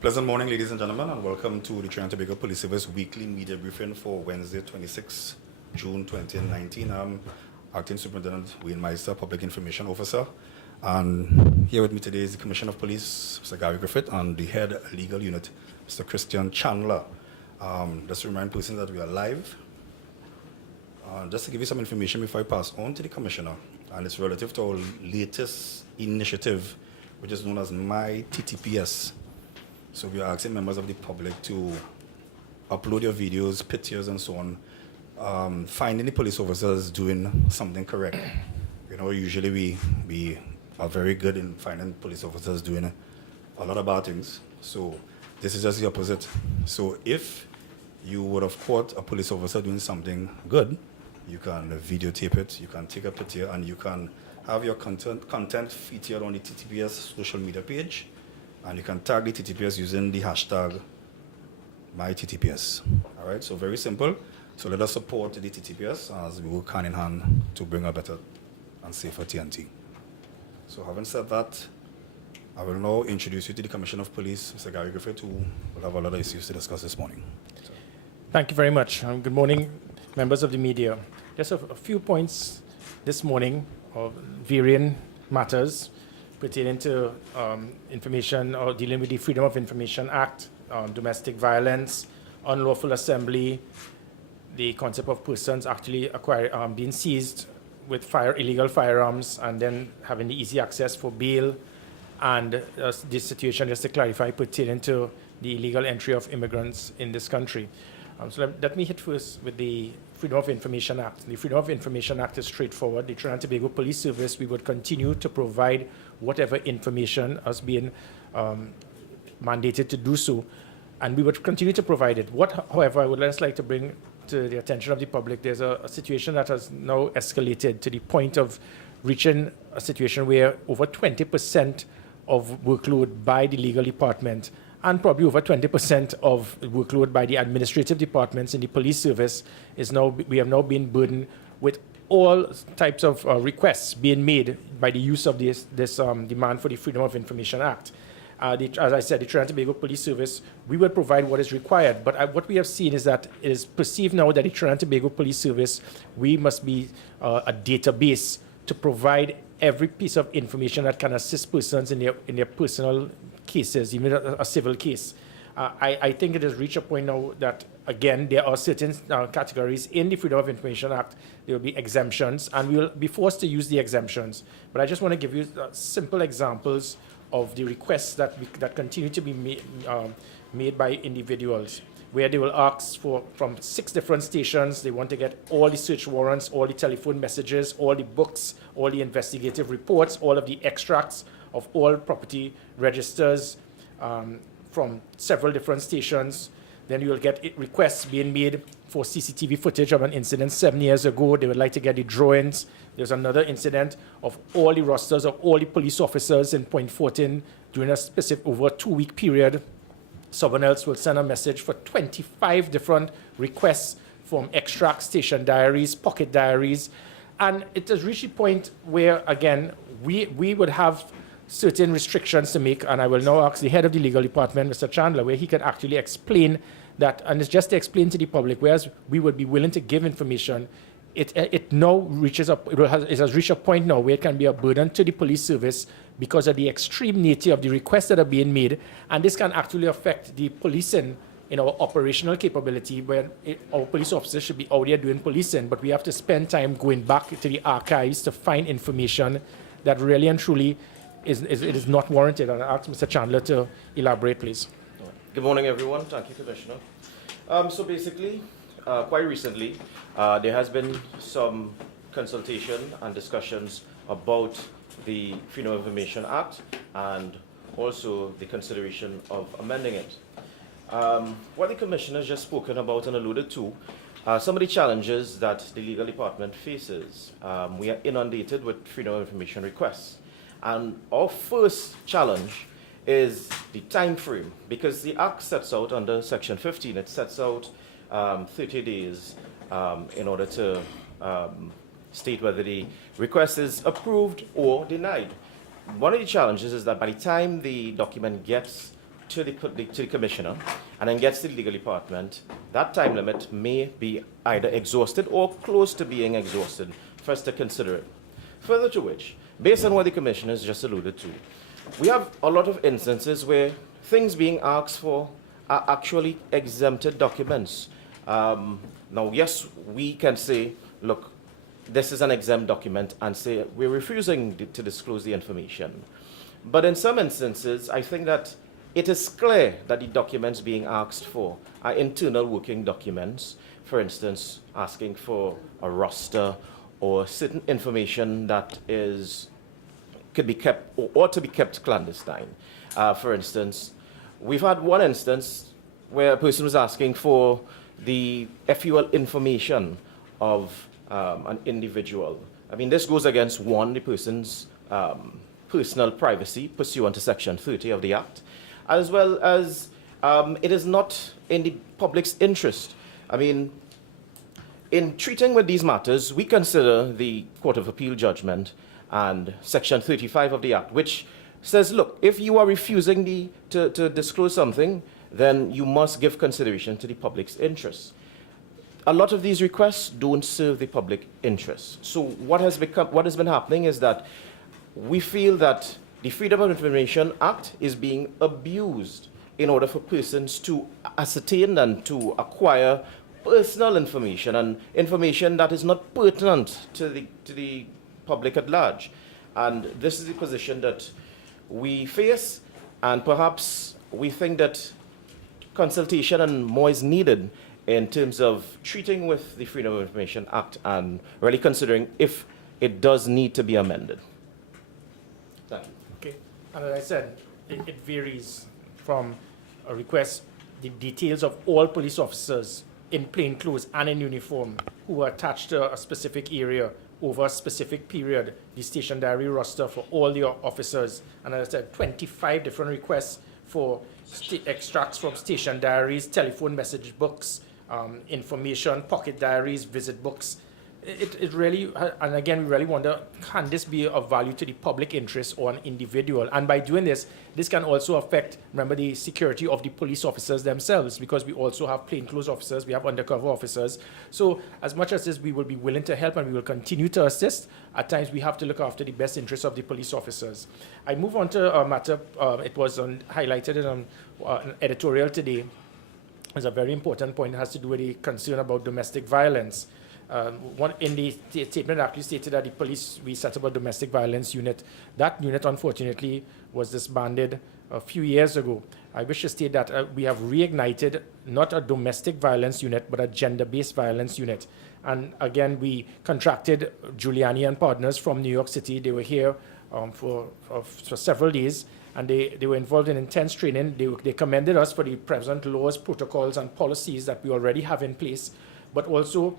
Pleasant morning, ladies and gentlemen, and welcome to the Trinidad and Tobago Police Service weekly media briefing for Wednesday, 26 June 2019. I'm Acting Superintendent Wayne Meister, Public Information Officer, and here with me today is the Commissioner of Police, Mr. Gary Griffith, and the Head Legal Unit, Mr. Christian Chandler. Just to remind persons that we are live. Just to give you some information before I pass on to the Commissioner, and it's relative to our latest initiative, which is known as MyTTPS. So we are asking members of the public to upload your videos, pictures, and so on, finding the police officers doing something correct. You know, usually we are very good in finding police officers doing a lot of bad things. So this is just the opposite. So if you would have caught a police officer doing something good, you can videotape it, you can take a picture, and you can have your content featured on the TTPS social media page. And you can tag the TTPS using the hashtag MyTTPS. All right, so very simple. So let us support the TTPS as we work hand in hand to bring a better and safer TNT. So having said that, I will now introduce you to the Commissioner of Police, Mr. Gary Griffith, who will have a lot of issues to discuss this morning. So. Thank you very much. Good morning, members of the media. Just a few points this morning of varying matters pertaining to information or dealing with the Freedom of Information Act, domestic violence, unlawful assembly, the concept of persons actually being seized with illegal firearms and then having the easy access for bail, and this situation, just to clarify, pertaining to the illegal entry of immigrants in this country. So let me hit first with the Freedom of Information Act. The Freedom of Information Act is straightforward. The Trinidad and Tobago Police Service, we would continue to provide whatever information has been mandated to do so, and we would continue to provide it. However, I would just like to bring to the attention of the public, there's a situation that has now escalated to the point of reaching a situation where over 20% of workload by the legal department and probably over 20% of workload by the administrative departments in the police service we have now been burdened with all types of requests being made by the use of this demand for the Freedom of Information Act. As I said, the Trinidad and Tobago Police Service, we will provide what is required, but what we have seen is that it is perceived now that the Trinidad and Tobago Police Service, we must be a database to provide every piece of information that can assist persons in their personal cases, even a civil case. I think it has reached a point now that, again, there are certain categories in the Freedom of Information Act, there will be exemptions, and we will be forced to use the exemptions. But I just want to give you simple examples of the requests that continue to be made by individuals, where they will ask from 6 different stations. They want to get all the search warrants, all the telephone messages, all the books, all the investigative reports, all of the extracts of all property registers from several different stations. Then you will get requests being made for CCTV footage of an incident 7 years ago. They would like to get the drawings. There's another incident of all the rosters of all the police officers in Point 14 during a specific over a 2-week period. Someone else will send a message for 25 different requests from extracts, station diaries, pocket diaries. And it has reached a point where, again, we would have certain restrictions to make, and I will now ask the head of the legal department, Mr. Chandler, where he can actually explain that, and it's just to explain to the public, whereas we would be willing to give information, it now reaches up, it has reached a point now where it can be a burden to the police service because of the extreme nature of the requests that are being made, and this can actually affect the policing in our operational capability, where our police officers should be out there doing policing, but we have to spend time going back to the archives to find information that really and truly it is not warranted. And I ask Mr. Chandler to elaborate, please. Good morning, everyone. Thank you, Commissioner. So basically, quite recently, there has been some consultation and discussions about the Freedom of Information Act and also the consideration of amending it. What the Commissioner has just spoken about and alluded to some of the challenges that the legal department faces. We are inundated with Freedom of Information requests. And our first challenge is the time frame, because the Act sets out under Section 15, it sets out 30 days in order to state whether the request is approved or denied. One of the challenges is that by the time the document gets to the commissioner and then gets to the legal department, that time limit may be either exhausted or close to being exhausted for us to consider it. Further to which, based on what the commissioner has just alluded to, we have a lot of instances where things being asked for are actually exempted documents. Now, yes, we can say, look, this is an exempt document and say we're refusing to disclose the information. But in some instances, I think that it is clear that the documents being asked for are internal working documents. For instance, asking for a roster or certain information that could be kept or ought to be kept clandestine. For instance, we've had one instance where a person was asking for the FUL information of an individual. I mean, this goes against the person's personal privacy pursuant to Section 30 of the Act, as well as it is not in the public's interest. I mean, in treating with these matters, we consider the Court of Appeal judgment and Section 35 of the Act, which says, look, if you are refusing to disclose something, then you must give consideration to the public's interest. A lot of these requests don't serve the public interest. So what has been happening is that we feel that the Freedom of Information Act is being abused in order for persons to ascertain and to acquire personal information and information that is not pertinent to the public at large. And this is the position that we face, and perhaps we think that consultation and more is needed in terms of treating with the Freedom of Information Act and really considering if it does need to be amended. Thank you. Okay, and as I said, it varies from a request, the details of all police officers in plain clothes and in uniform who are attached to a specific area over a specific period, the station diary roster for all the officers, and as I said, 25 different requests for extracts from station diaries, telephone message books, information, pocket diaries, visit books. It really, and again, we really wonder, can this be of value to the public interest or an individual? And by doing this, this can also affect, remember, the security of the police officers themselves, because we also have plainclothes officers, we have undercover officers. So as much as this, we will be willing to help and we will continue to assist, at times we have to look after the best interests of the police officers. I move on to a matter, it was highlighted in an editorial today. It's a very important point. It has to do with the concern about domestic violence. One in the statement actually stated that the police, we set up a domestic violence unit. That unit, unfortunately, was disbanded a few years ago. I wish to state that we have reignited not a domestic violence unit, but a gender-based violence unit. And again, we contracted Giuliani and partners from New York City. They were here for several days, and they were involved in intense training. They commended us for the present laws, protocols, and policies that we already have in place. But also,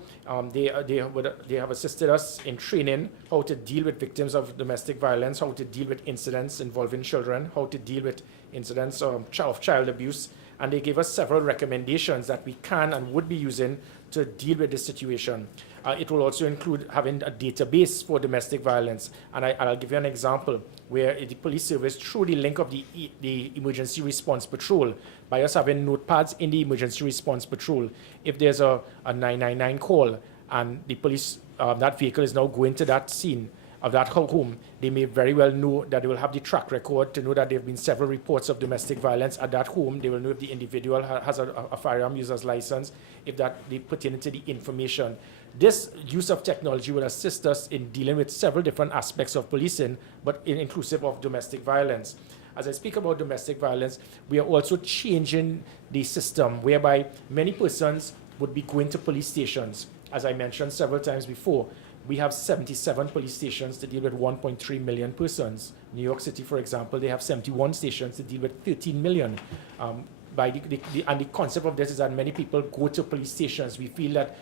they have assisted us in training how to deal with victims of domestic violence, how to deal with incidents involving children, how to deal with incidents of child abuse, and they gave us several recommendations that we can and would be using to deal with this situation. It will also include having a database for domestic violence, and I'll give you an example where the police service, through the link of the emergency response patrol, by us having notepads in the emergency response patrol, if there's a 999 call and the police, that vehicle is now going to that scene of that home, they may very well know that they will have the track record to know that there have been several reports of domestic violence at that home. They will know if the individual has a firearm user's license, if that they put into the information. This use of technology will assist us in dealing with several different aspects of policing, but inclusive of domestic violence. As I speak about domestic violence, we are also changing the system whereby many persons would be going to police stations. As I mentioned several times before, we have 77 police stations to deal with 1.3 million persons. New York City, for example, they have 71 stations to deal with 13 million. And the concept of this is that many people go to police stations. We feel that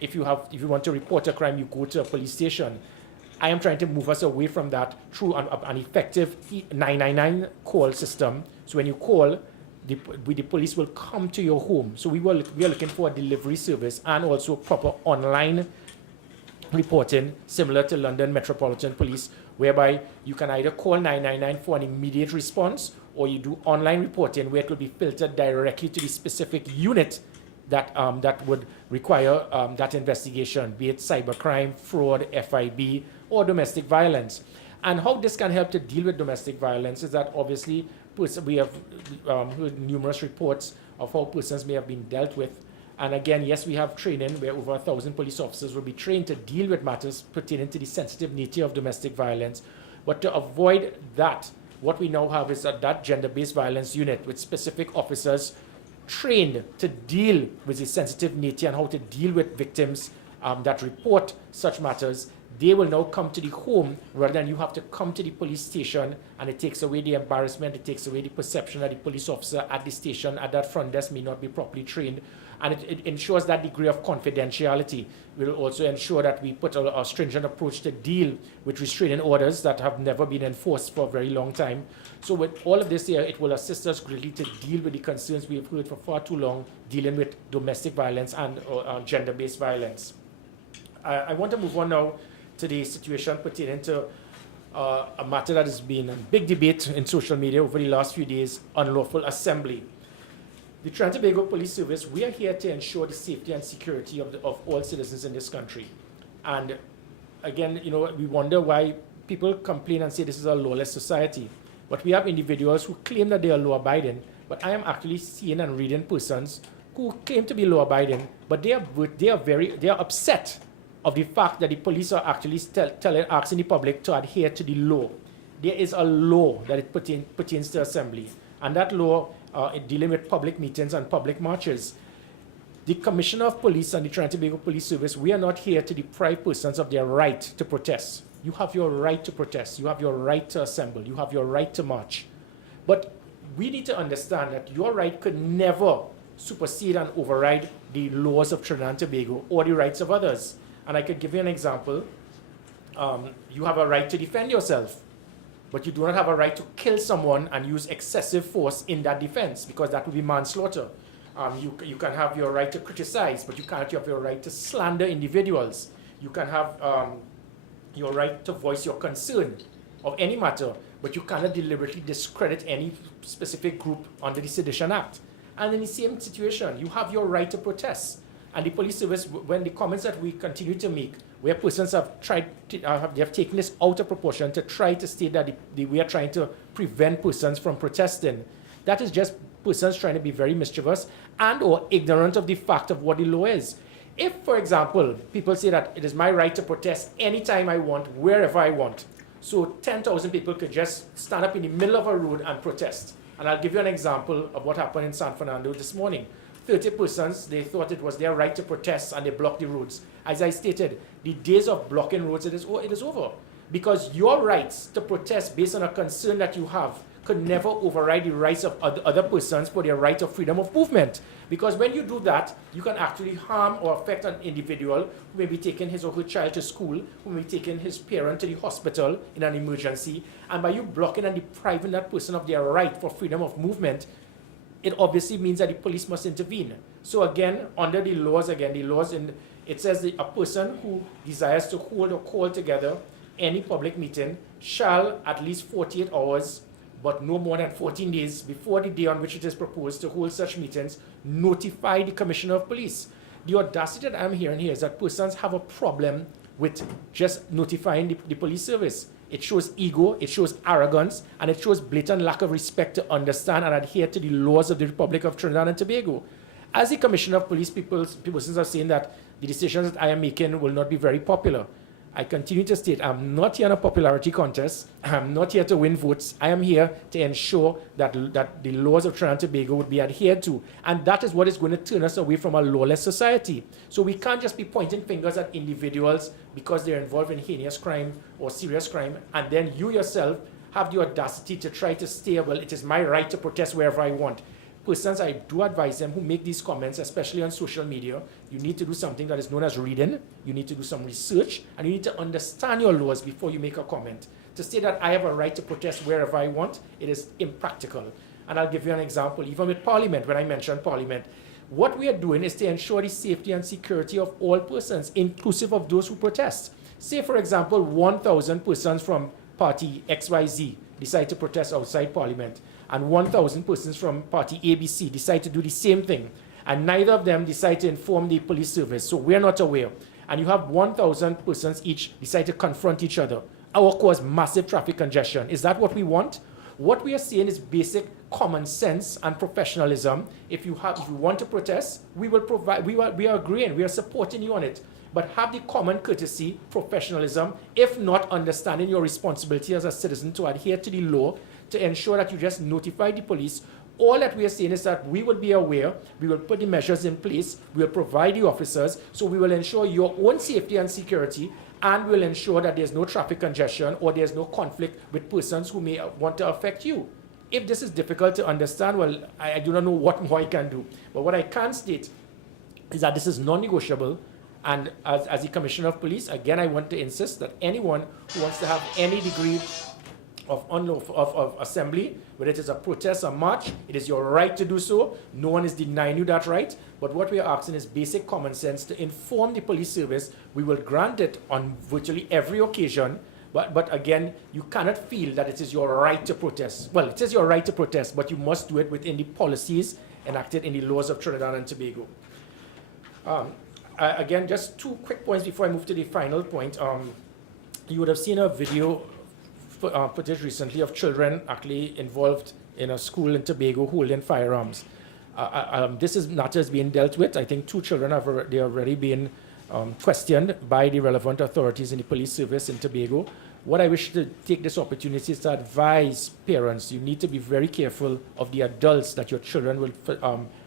if you want to report a crime, you go to a police station. I am trying to move us away from that through an effective 999 call system. So when you call, the police will come to your home. So we are looking for a delivery service and also proper online reporting, similar to London Metropolitan Police, whereby you can either call 999 for an immediate response, or you do online reporting where it will be filtered directly to the specific unit that, that would require that investigation, be it cybercrime, fraud, FIB, or domestic violence. And how this can help to deal with domestic violence is that obviously we have heard numerous reports of how persons may have been dealt with. And again, yes, we have training where over 1,000 police officers will be trained to deal with matters pertaining to the sensitive nature of domestic violence. But to avoid that, what we now have is that gender-based violence unit with specific officers trained to deal with the sensitive nature and how to deal with victims that report such matters. They will now come to the home rather than you have to come to the police station, and it takes away the embarrassment, it takes away the perception that the police officer at the station, at that front desk may not be properly trained, and it ensures that degree of confidentiality. We'll also ensure that we put a stringent approach to deal with restraining orders that have never been enforced for a very long time. So with all of this here, it will assist us greatly to deal with the concerns we have heard for far too long, dealing with domestic violence and gender-based violence. I want to move on now to the situation pertaining to a matter that has been a big debate in social media over the last few days, unlawful assembly. The Trinidad and Tobago Police Service, we are here to ensure the safety and security of all citizens in this country. And again, you know, we wonder why people complain and say this is a lawless society. But we have individuals who claim that they are law-abiding, but I am actually seeing and reading persons who claim to be law-abiding, but they are upset of the fact that the police are actually asking the public to adhere to the law. There is a law that it pertains to assembly, and that law is dealing with public meetings and public marches. The Commissioner of Police and the Trinidad and Tobago Police Service, we are not here to deprive persons of their right to protest. You have your right to protest. You have your right to assemble. You have your right to march. But we need to understand that your right could never supersede and override the laws of Trinidad and Tobago or the rights of others. And I could give you an example. You have a right to defend yourself, but you do not have a right to kill someone and use excessive force in that defense, because that would be manslaughter. You can have your right to criticize, but you can't have your right to slander individuals. You can have your right to voice your concern of any matter, but you cannot deliberately discredit any specific group under the Sedition Act. And in the same situation, you have your right to protest. And the police service, when the comments that we continue to make, where persons have tried to, they have taken this out of proportion to try to state that we are trying to prevent persons from protesting, that is just persons trying to be very mischievous and or ignorant of the fact of what the law is. If, for example, people say that it is my right to protest anytime I want, wherever I want, so 10,000 people could just stand up in the middle of a road and protest. And I'll give you an example of what happened in San Fernando this morning. 30 persons, they thought it was their right to protest and they blocked the roads. As I stated, the days of blocking roads, it is over. Because your rights to protest based on a concern that you have could never override the rights of other persons for their right of freedom of movement. Because when you do that, you can actually harm or affect an individual who may be taking his or her child to school, who may be taking his parent to the hospital in an emergency. And by you blocking and depriving that person of their right for freedom of movement, it obviously means that the police must intervene. So again, under the laws, it says that a person who desires to hold or call together any public meeting shall at least 48 hours, but no more than 14 days before the day on which it is proposed to hold such meetings, notify the Commissioner of Police. The audacity that I'm hearing here is that persons have a problem with just notifying the police service. It shows ego, it shows arrogance, and it shows blatant lack of respect to understand and adhere to the laws of the Republic of Trinidad and Tobago. As the Commissioner of Police, people are saying that the decisions that I am making will not be very popular. I continue to state I'm not here in a popularity contest. I'm not here to win votes. I am here to ensure that the laws of Trinidad and Tobago would be adhered to. And that is what is going to turn us away from a lawless society. So we can't just be pointing fingers at individuals because they're involved in heinous crime or serious crime, and then you yourself have the audacity to try to stay, well, it is my right to protest wherever I want. Persons, I do advise them who make these comments, especially on social media, you need to do something that is known as reading, you need to do some research, and you need to understand your laws before you make a comment. To say that I have a right to protest wherever I want, it is impractical. And I'll give you an example, even with Parliament, when I mentioned Parliament. What we are doing is to ensure the safety and security of all persons, inclusive of those who protest. Say, for example, 1,000 persons from party XYZ decide to protest outside Parliament. and 1,000 persons from party ABC decide to do the same thing, and neither of them decide to inform the police service, so we're not aware, and you have 1,000 persons each decide to confront each other, or cause massive traffic congestion. Is that what we want? What we are saying is basic common sense and professionalism. If you want to protest, we will provide, we are agreeing, we are supporting you on it. But have the common courtesy, professionalism, if not understanding your responsibility as a citizen to adhere to the law, to ensure that you just notify the police. All that we are saying is that we will be aware, we will put the measures in place, we will provide the officers, so we will ensure your own safety and security, and will ensure that there's no traffic congestion or there's no conflict with persons who may want to affect you. If this is difficult to understand, well, I do not know what more I can do. But what I can state is that this is non-negotiable. And as the Commissioner of Police, again, I want to insist that anyone who wants to have any degree of unlawful of assembly, whether it is a protest or march, it is your right to do so. No one is denying you that right. But what we are asking is basic common sense to inform the police service. We will grant it on virtually every occasion. But again, you cannot feel that it is your right to protest. Well, it is your right to protest, but you must do it within the policies enacted in the laws of Trinidad and Tobago. Again, just two quick points before I move to the final point. You would have seen a video footage recently of children actually involved in a school in Tobago holding firearms. This is not just being dealt with. I think 2 children have already been questioned by the relevant authorities in the police service in Tobago. What I wish to take this opportunity is to advise parents, you need to be very careful of the adults that your children will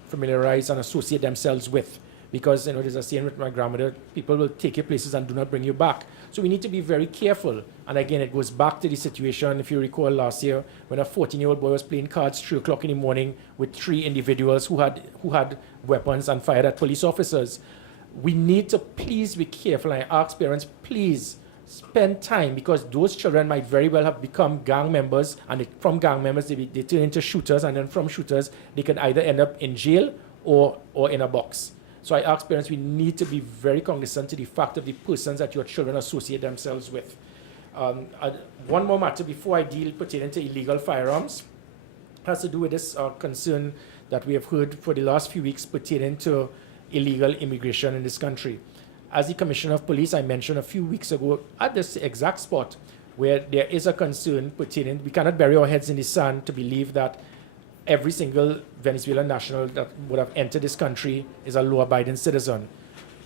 familiarize and associate themselves with. Because, there's a saying with my grandmother, people will take you places and do not bring you back. So we need to be very careful. And again, it goes back to the situation, if you recall last year, when a 14-year-old boy was playing cards 3 o'clock in the morning with 3 individuals who had weapons and fired at police officers. We need to please be careful. And I ask parents, please spend time, because those children might very well have become gang members, and from gang members, they turn into shooters, and then from shooters, they can either end up in jail or in a box. So I ask parents, we need to be very cognizant to the fact of the persons that your children associate themselves with. One more matter before I deal pertaining to illegal firearms has to do with this concern that we have heard for the last few weeks pertaining to illegal immigration in this country. As the Commissioner of Police, I mentioned a few weeks ago at this exact spot where there is a concern pertaining, we cannot bury our heads in the sand to believe that every single Venezuelan national that would have entered this country is a law-abiding citizen.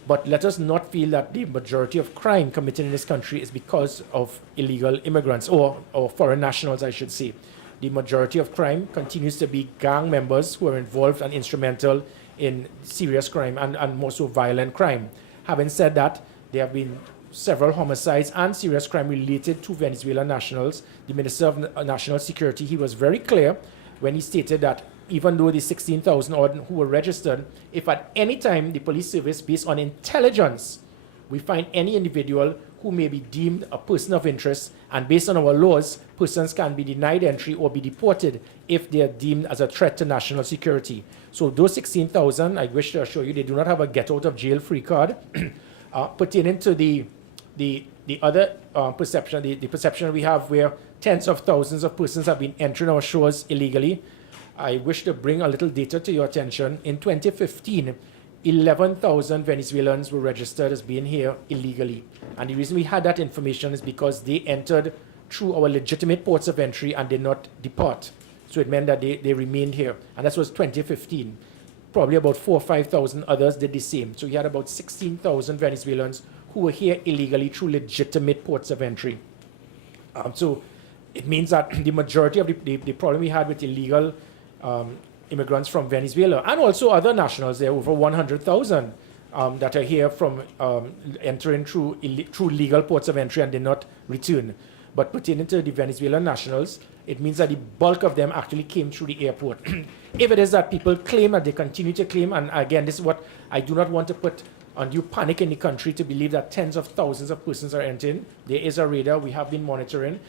But let us not feel that the majority of crime committed in this country is because of illegal immigrants, or foreign nationals, I should say. The majority of crime continues to be gang members who are involved and instrumental in serious crime and more so violent crime. Having said that, there have been several homicides and serious crime related to Venezuelan nationals. The Minister of National Security, he was very clear when he stated that even though the 16,000 odd who were registered, if at any time the police service, based on intelligence, we find any individual who may be deemed a person of interest, and based on our laws, persons can be denied entry or be deported if they are deemed as a threat to national security. So those 16,000, I wish to assure you, they do not have a get out of jail free card. Pertaining to the other perception, the perception we have where tens of thousands of persons have been entering our shores illegally, I wish to bring a little data to your attention. In 2015, 11,000 Venezuelans were registered as being here illegally. And the reason we had that information is because they entered through our legitimate ports of entry and did not depart. So it meant that they remained here. And that was 2015. Probably about 4,000 or 5,000 others did the same. So you had about 16,000 Venezuelans who were here illegally through legitimate ports of entry. So it means that the majority of the problem we had with illegal immigrants from Venezuela, and also other nationals, there are over 100,000 that are here from entering through legal ports of entry and did not return. But pertaining to the Venezuelan nationals, it means that the bulk of them actually came through the airport. If it is that people claim and they continue to claim, and again, this is what I do not want to put undue panic in the country to believe that tens of thousands of persons are entering. There is a radar we have been monitoring.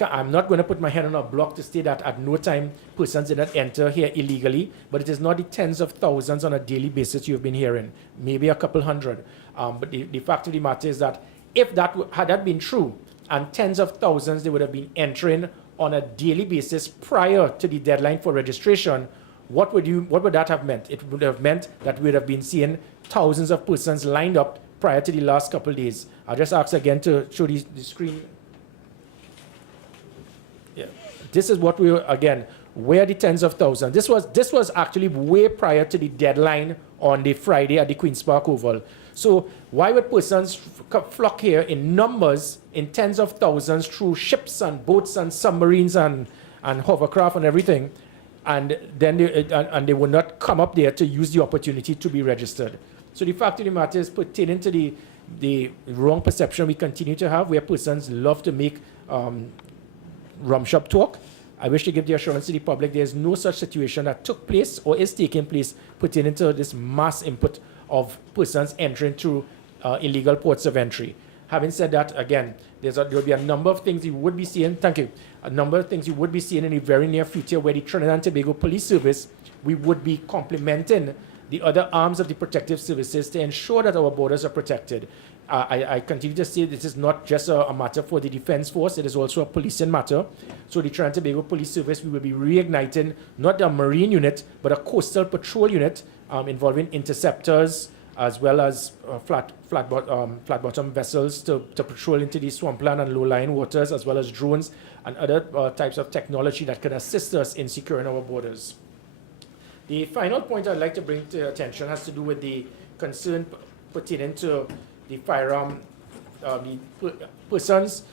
I'm not going to put my hand on a block to say that at no time persons did not enter here illegally, but it is not the tens of thousands on a daily basis you've been hearing, maybe a couple hundred. But the fact of the matter is that if that had that been true, and tens of thousands they would have been entering on a daily basis prior to the deadline for registration, what would that have meant? It would have meant that we would have been seeing thousands of persons lined up prior to the last couple of days. I'll just ask again to show the screen. Yeah. This is what we were, again, where the tens of thousands. This was actually way prior to the deadline on the Friday at the Queen's Park Oval. So why would persons flock here in numbers, in tens of thousands, through ships and boats and submarines and hovercraft and everything, and then they would not come up there to use the opportunity to be registered? So the fact of the matter is pertaining to the wrong perception we continue to have, where persons love to make rum shop talk. I wish to give the assurance to the public there is no such situation that took place or is taking place pertaining to this mass input of persons entering through illegal ports of entry. Having said that, again, there will be a number of things you would be seeing, thank you, a number of things you would be seeing in the very near future where the Trinidad and Tobago Police Service, we would be complementing the other arms of the protective services to ensure that our borders are protected. I continue to say this is not just a matter for the Defense Force, it is also a policing matter. So the Trinidad and Tobago Police Service, we will be reigniting not a marine unit, but a coastal patrol unit involving interceptors as well as flat-bottom vessels to patrol into the swampland and low-lying waters, as well as drones and other types of technology that can assist us in securing our borders. The final point I'd like to bring to your attention has to do with the concern pertaining to the firearm, the persons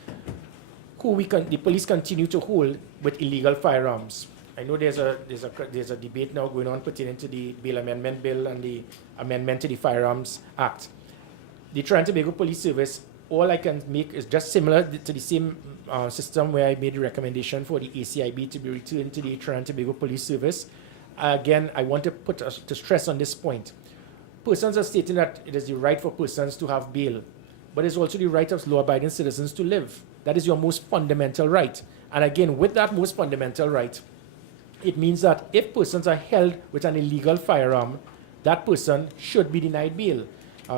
who the police continue to hold with illegal firearms. I know there's a debate now going on pertaining to the bail amendment bill and the amendment to the Firearms Act. The Trinidad and Tobago Police Service, all I can make is just similar to the same system where I made the recommendation for the ACIB to be returned to the Trinidad and Tobago Police Service. Again, I want to stress on this point. Persons are stating that it is the right for persons to have bail, but it's also the right of law-abiding citizens to live. That is your most fundamental right. And again, with that most fundamental right, it means that if persons are held with an illegal firearm, that person should be denied bail.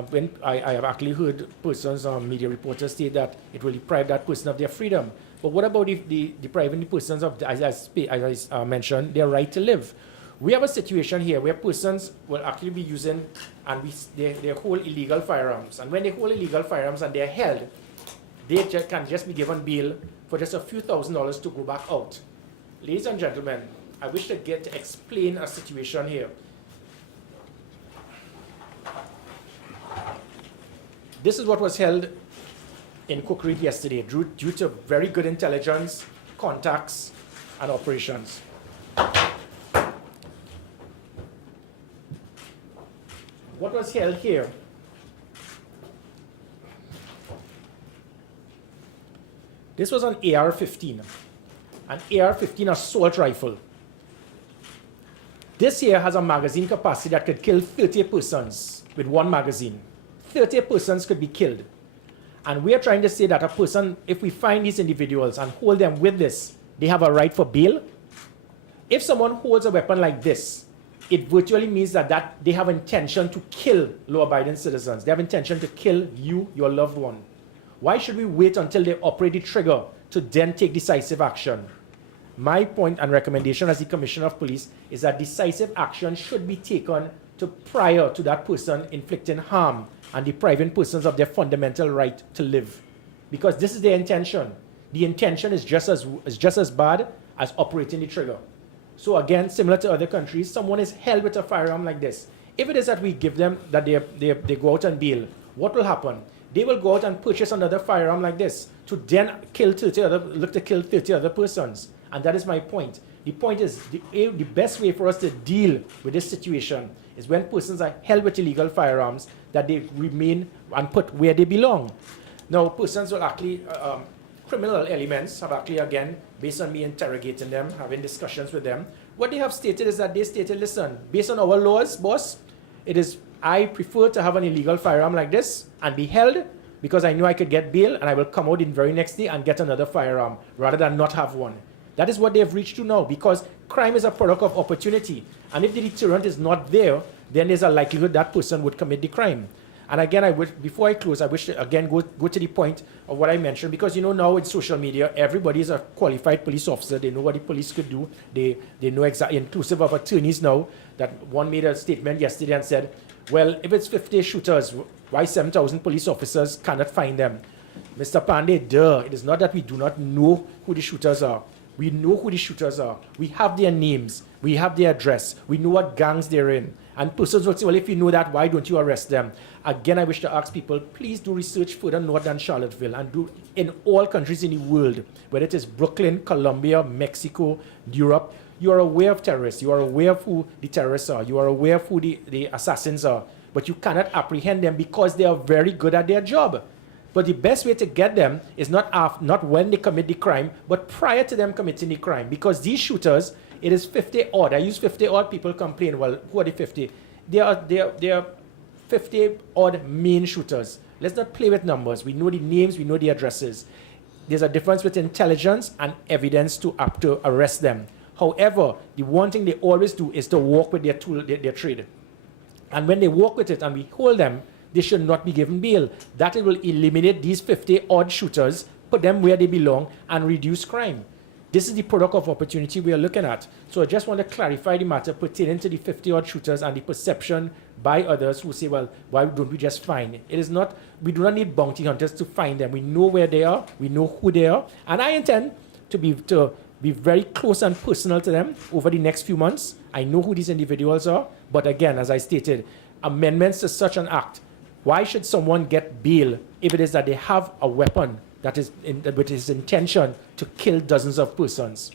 When I have actually heard persons, media reporters say that it will deprive that person of their freedom. But what about if depriving the persons of, as I mentioned, their right to live? We have a situation here where persons will actually be using and they hold illegal firearms. And when they hold illegal firearms and they're held, they can just be given bail for just a few $1,000s to go back out. Ladies and gentlemen, I wish to explain a situation here. This is what was held in Cook Reef yesterday due to very good intelligence, contacts, and operations. What was held here? This was an AR-15, an AR-15 assault rifle. This here has a magazine capacity that could kill 30 persons with one magazine. 30 persons could be killed. And we are trying to say that a person, if we find these individuals and hold them with this, they have a right for bail. If someone holds a weapon like this, it virtually means that they have intention to kill law-abiding citizens. They have intention to kill you, your loved one. Why should we wait until they operate the trigger to then take decisive action? My point and recommendation as the Commissioner of Police is that decisive action should be taken prior to that person inflicting harm and depriving persons of their fundamental right to live. Because this is their intention. The intention is just as bad as operating the trigger. So again, similar to other countries, someone is held with a firearm like this. If it is that we give them, that they go out and bail, what will happen? They will go out and purchase another firearm like this to then look to kill 30 other persons. And that is my point. The point is, the best way for us to deal with this situation is when persons are held with illegal firearms, that they remain and put where they belong. Now, persons will actually, criminal elements have actually, again, based on me interrogating them, having discussions with them, what they have stated is that they stated, listen, based on our laws, boss, I prefer to have an illegal firearm like this and be held because I know I could get bail and I will come out the very next day and get another firearm rather than not have one. That is what they have reached to now, because crime is a product of opportunity. And if the deterrent is not there, then there's a likelihood that person would commit the crime. And again, before I close, I wish to again go to the point of what I mentioned, because now in social media, everybody is a qualified police officer. They know what the police could do. They know exactly, inclusive of attorneys now, that one made a statement yesterday and said, well, if it's 50 shooters, why 7,000 police officers cannot find them? Mr. Pandey, it is not that we do not know who the shooters are. We know who the shooters are. We have their names. We have their address. We know what gangs they're in. And persons will say, well, if you know that, why don't you arrest them? Again, I wish to ask people, please do research further north than Charlottesville, and do in all countries in the world, whether it is Brooklyn, Colombia, Mexico, Europe. You are aware of terrorists. You are aware of who the terrorists are. You are aware of who the assassins are. But you cannot apprehend them because they are very good at their job. But the best way to get them is not when they commit the crime, but prior to them committing the crime. Because these shooters, it is 50 odd. I use 50 odd. People complain, well, who are the 50? They are 50 odd main shooters. Let's not play with numbers. We know the names, we know the addresses. There's a difference between intelligence and evidence to arrest them. However, the one thing they always do is to walk with their tool, their trade. And when they walk with it and we hold them, they should not be given bail. That it will eliminate these 50 odd shooters, put them where they belong, and reduce crime. This is the product of opportunity we are looking at. So I just want to clarify the matter pertaining to the 50 odd shooters and the perception by others who say, well, why don't we just find it? It is not, we do not need bounty hunters to find them. We know where they are, we know who they are, and I intend to be very close and personal to them over the next few months. I know who these individuals are, but again, as I stated, amendments to such an act. Why should someone get bail if it is that they have a weapon that is with his intention to kill dozens of persons?